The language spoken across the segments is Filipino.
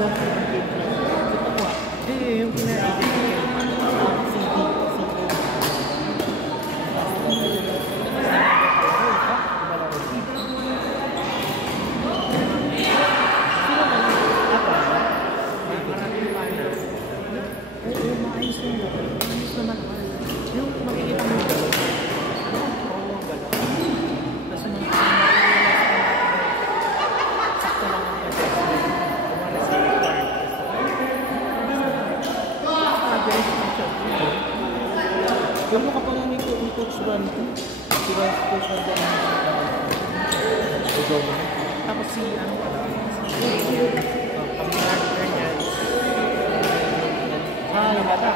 lang sa ibang game na. Ito ko ah. Hindi, yung kinain. CD. Yung makikita mo yung galaw. Oo, ang galaw. Tapos yung mga sakto lang ang kasi kumana sa part. Yung mukha pa nga ni Coach Randy. Si Coach Randy ang Tapos si ano pala, pag-character niya, yung bata.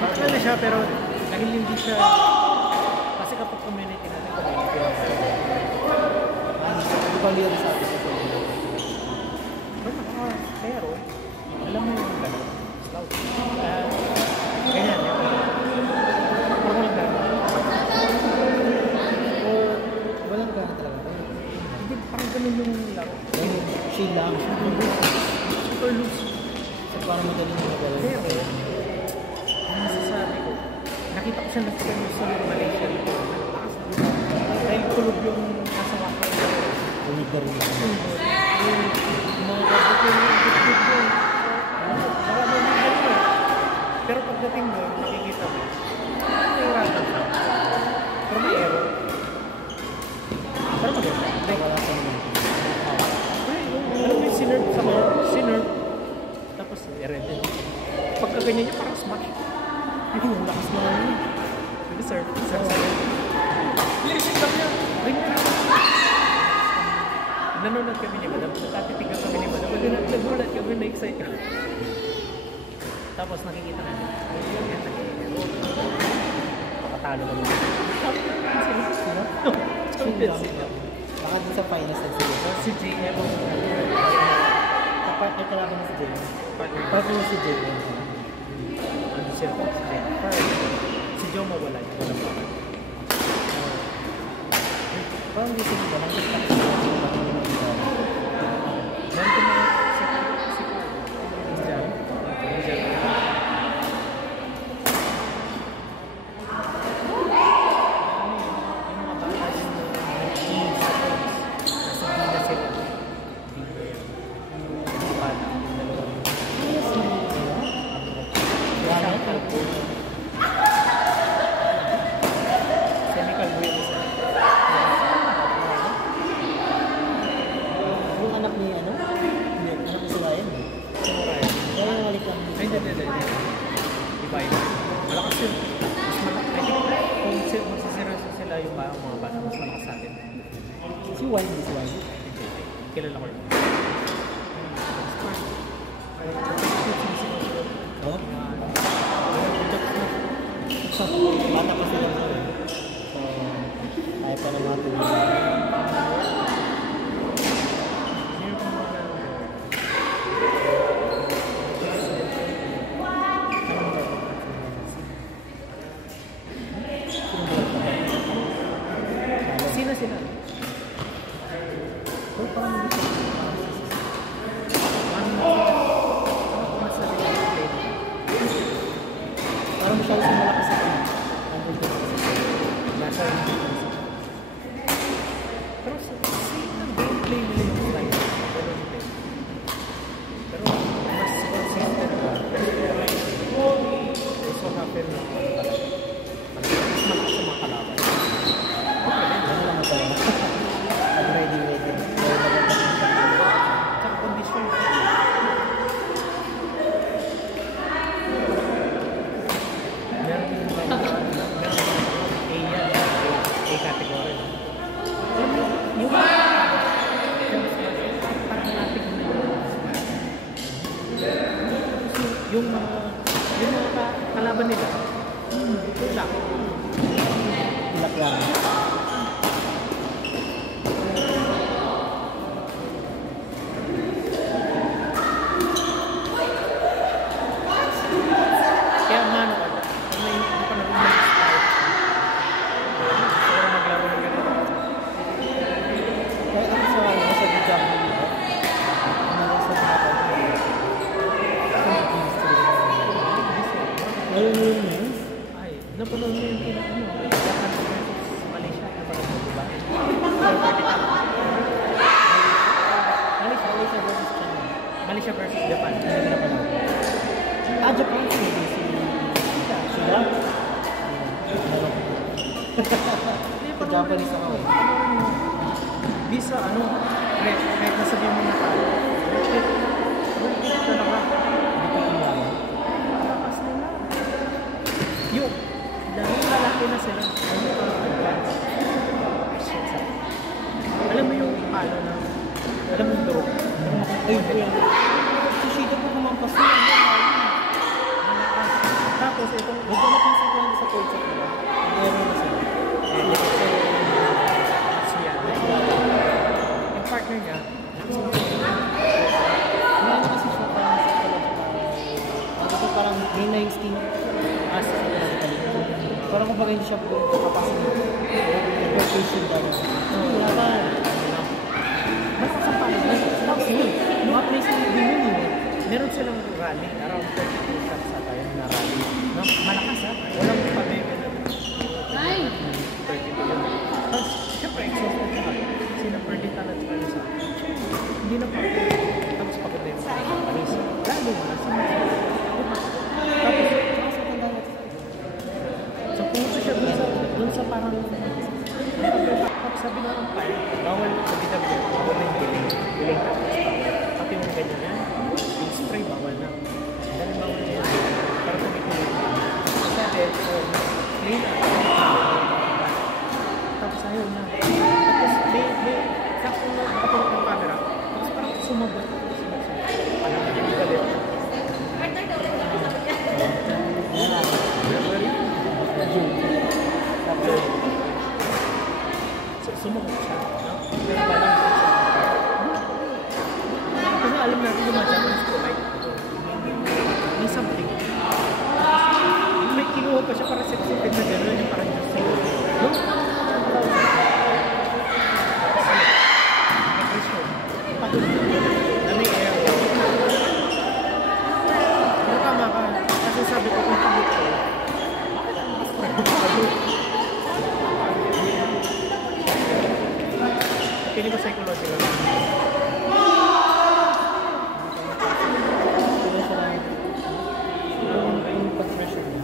bakal na siya pero dahil hindi siya kasi kapag community natin Ikaw hindi rin sa atin. pero alam mo yung gano'n scout ganyan parang walang gano'n Or walang gana talaga. hindi parang gano'n yung laro Chill lang. super loose So parang madaling mga gano'n. pero ang masasabi ko nakita ko siya nag-serve sa Malaysia dahil kulog yung nasa wakil Umig na rin lang. pero pagdating doon, nakikita mo may random siya pero may error pero maganda like, Wala sa mga. alam mo yung sinerve tapos i-ready pagka ganyan niya parang smash yung lakas mo na yun serve lisit lang niya ganyan nanonood kami ni Madam, natatitignan kami ni Madam, nagulat kami, na-excite kami. Tapos nakikita namin, pakatalo kami. Champion sila. Baka din sa finals na sila. Si JM. Kapag ay kalaban na si JM. Partner na si JM. Ano siya po? Si JM. Si Joe mawala niya. Wala pa. Parang hindi sila ba? Nakita ko Meron ko mga si Jam. yung anak ni ano? Hindi, anak ni Sulayan. Kaya yung malik lang. Hindi. Iba. Malakas yun. Mas malakas. I think kung magsisirasa sila yung mga bata, mas malakas natin. Si Wiley, si Wiley. Kilala ko rin. Oh? Bata pa sila. So, kaya pa naman natin. Sino sila? Pero parang hindi ko. Parang masyado sa malakas sa akin. Nasa pero ang gameplay nila yung style. Pero mas consistent ba? So happy na ako talaga. Mas malakas sa mga kalaban. Ano lang ito? I'm ready. Tsaka kondisyon. Meron A category. Alam mo, yung parang natin yung mga kalaban nila, wala. Ilak lang. Kaya mano ka, pag may panarunod Malaysia versus China. Malaysia versus Japan. Hindi ko na pala. Japan. Hindi si... Sila? Sa Japanese ako eh. Di sa ano, kahit nasabihin mo na tayo, worth it talaga. Hindi ko kilala. Malakas nila. Yung, dahil lalaki na sila, advance. Alam mo yung palo na, alam mo yung duro. Ay, si Shida po kumampas na. Malakas. Tapos itong, Huwag ko napansin ko lang sa coach at nila. Meron na sila. siya, yung partner niya, Meron kasi siya parang sa college. Parang may na-instinct. as Parang kumbaga hindi siya kapasok na. Nag-vacation ba na? Wala pa. basta sa palo na, Tapos yun, mga place na din yun eh. meron silang rally, around 32 shots sa tayo na rally. No? Malakas ha, walang pabebe na 32 yun. Tapos, syempre, exhausted ka. Sinapurdi talaga tayo sa hindi na pa. Tapos pagod na yung Paris. Lalo mo na sinasya. Tapos, so pumunta siya dun sa parang sabi na ng fire, bawal sa BW, bawal na yung billing tapos pati yung ganyan na, yung spray bawal na. Dahil bawal na yan, para tumituloy. Sabi, clean up. Tapos ayaw na. Tapos may sakto na nakatulog ng camera, tapos parang sumagot. Alam mo yung galit. Sumagot siya. Pero parang kasi alam natin yung mga Japanese ko like may something. May kinuha pa siya para sexy-fit na gano'n yung parang just siguro. No? Pagod na may air. Pero tama ka. Kasi sabi ko kung pagod ko. Feeling ko psychological. Kung siya lang, yung pag-pressure niya,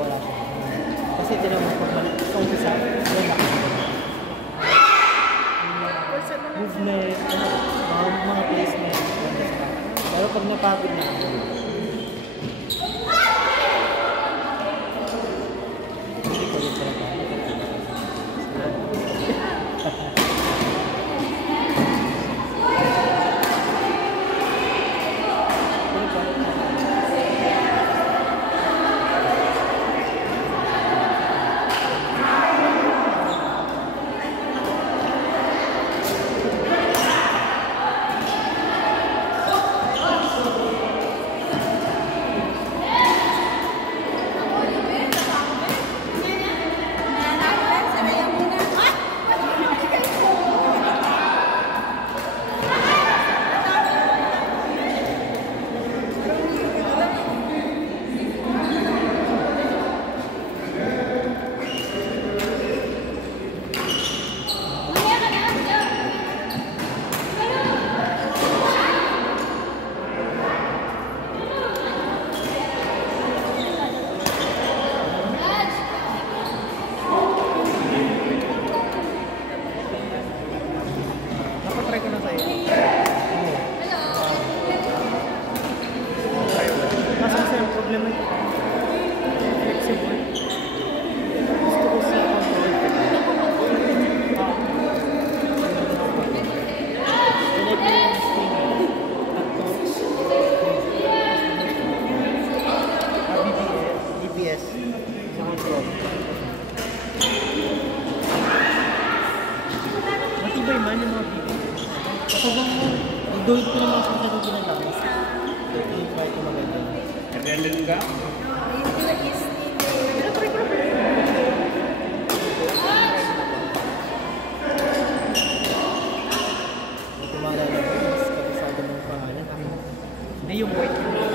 wala siya. Kasi tinan mo, pag sa umpisa, wala ka. Movement, mga placement, pero pag napagod na, hindi ko rin talaga. Napatry ko na sa'yo. Nasa kasi ang problema ito. Flexible. Gusto ko sa control. BBS. Sa control. Matibay man yung mga BBS. Kapag nag-doid ko naman sa kanya ginagawa, i-try ko maganda. Nag-alin ka? Hindi ko maalala ko, mas kabisado ng pangalan. Hindi yung weight.